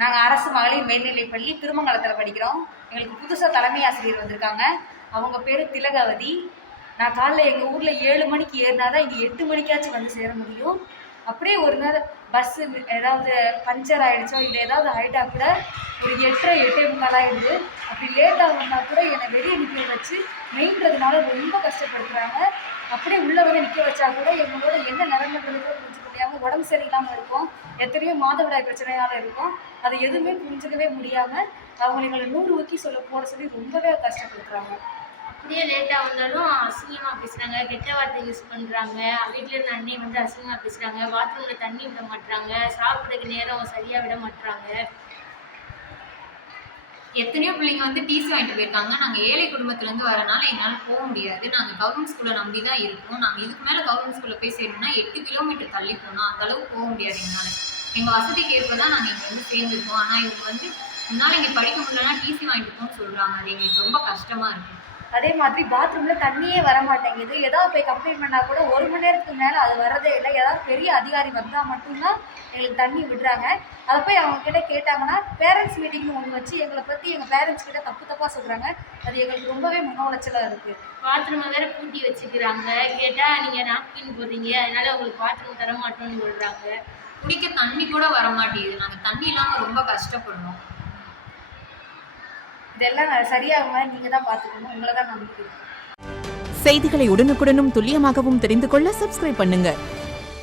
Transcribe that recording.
நாங்கள் அரசு மகளிர் மேல்நிலைப்பள்ளி திருமங்கலத்தில் படிக்கிறோம். எங்களுக்கு புதுசாக தலைமை ஆசிரியர் வந்திருக்காங்க. அவங்க பேர் திலகவதி. நான் காலைல எங்கள் ஊரில் 7 மணிக்கு ஏறினா தான் இங்கே 8 மணிக்காச்சும் வந்து சேர முடியும். அப்படியே ஒரு நேரம் பஸ்ஸு ஏதாவது பஞ்சர் ஆகிடுச்சோ இல்லை ஏதாவது ஆகிட்டா கூட ஒரு 8:30 8:45 ஆகிடுது. அப்படி லேட்டாக வந்தால் கூட என்னை வெளியே நிற்க வச்சு மெயின்றதுனால ரொம்ப கஷ்டப்படுத்துகிறாங்க. அப்படியே உள்ளே வந்து நிற்க வச்சா கூட எங்களோட என்ன நிலைமைகளுக்கு புரிஞ்சுக்க முடியாமல் உடம்பு சரியில்லாமல் இருக்கும். எத்தனையோ மாதவிடாய் பிரச்சனையால் இருக்கும். அதை எதுவுமே புரிஞ்சுக்கவே முடியாமல் அவங்க எங்களை 100 ஊக்கி போட சொல்லி ரொம்பவே கஷ்டப்படுத்துகிறாங்க. அப்படியே லேட்டாக வந்தாலும் அசிங்கமாக பேசுகிறாங்க, கெட்ட வார்த்தை யூஸ் பண்ணுறாங்க. வீட்டில் இருந்த அண்ணே வந்து அசிங்கமாக பேசுகிறாங்க. பாத்ரூமில் தண்ணி விட மாட்டுறாங்க. சாப்பிட்றதுக்கு நேரம் சரியாக விட மாட்டுறாங்க. எத்தனையோ பிள்ளைங்க வந்து டிசி வாங்கிட்டு போயிருக்காங்க. நாங்கள் ஏழை குடும்பத்துலேருந்து வரனால எங்களால் போக முடியாது. நாங்கள் கவர்மெண்ட் ஸ்கூலை நம்பி தான் இருக்கோம். நாங்கள் இதுக்கு மேலே கவர்மெண்ட் ஸ்கூலில் போய் சேரணும்னா 8 கிலோமீட்டர் தள்ளி போனோம். அந்தளவுக்கு போக முடியாது எங்களால். எங்கள் வசதிக்கு ஏற்ப தான் நாங்கள் இங்கே வந்து சேர்ந்துருக்கோம். ஆனால் இவங்க வந்து முன்னால் இங்கே படிக்க முடியலன்னா டிசி வாங்கிட்டு போன்னு சொல்கிறாங்க. அது எங்களுக்கு ரொம்ப கஷ்டமாக இருக்குது. அதே மாதிரி பாத்ரூமில் தண்ணியே வர மாட்டேங்குது. ஏதாவது போய் கம்ப்ளைண்ட் பண்ணால் கூட 1 மணி நேரத்துக்கு மேலே அது வரதே இல்லை. ஏதாவது பெரிய அதிகாரி வந்தால் மட்டும்தான் எங்களுக்கு தண்ணி விடுறாங்க. அதை போய் அவங்கக்கிட்ட கேட்டாங்கன்னா பேரண்ட்ஸ் மீட்டிங்னு ஒன்று வச்சு எங்களை பற்றி எங்கள் பேரண்ட்ஸ் கிட்ட தப்பாக சொல்கிறாங்க. அது எங்களுக்கு ரொம்பவே மன உளைச்சலாக இருக்குது. பாத்ரூமை வேறு பூட்டி வச்சுக்கிறாங்க. கேட்டால் நீங்கள் நாப்கின் போடுறீங்க, அதனால் உங்களுக்கு பாத்ரூம் தர மாட்டோம்னு சொல்கிறாங்க. குடிக்க தண்ணி கூட வர மாட்டேங்குது. நாங்கள் தண்ணி இல்லாமல் ரொம்ப கஷ்டப்படுறோம். இதெல்லாம் சரியாகுமா நீங்கள் தான் பார்த்துக்கணும். உங்களை தான் நம்பிக்கை. செய்திகளை உடனுக்குடனும் துல்லியமாகவும் தெரிந்து கொள்ள சப்ஸ்கிரைப் பண்ணுங்க.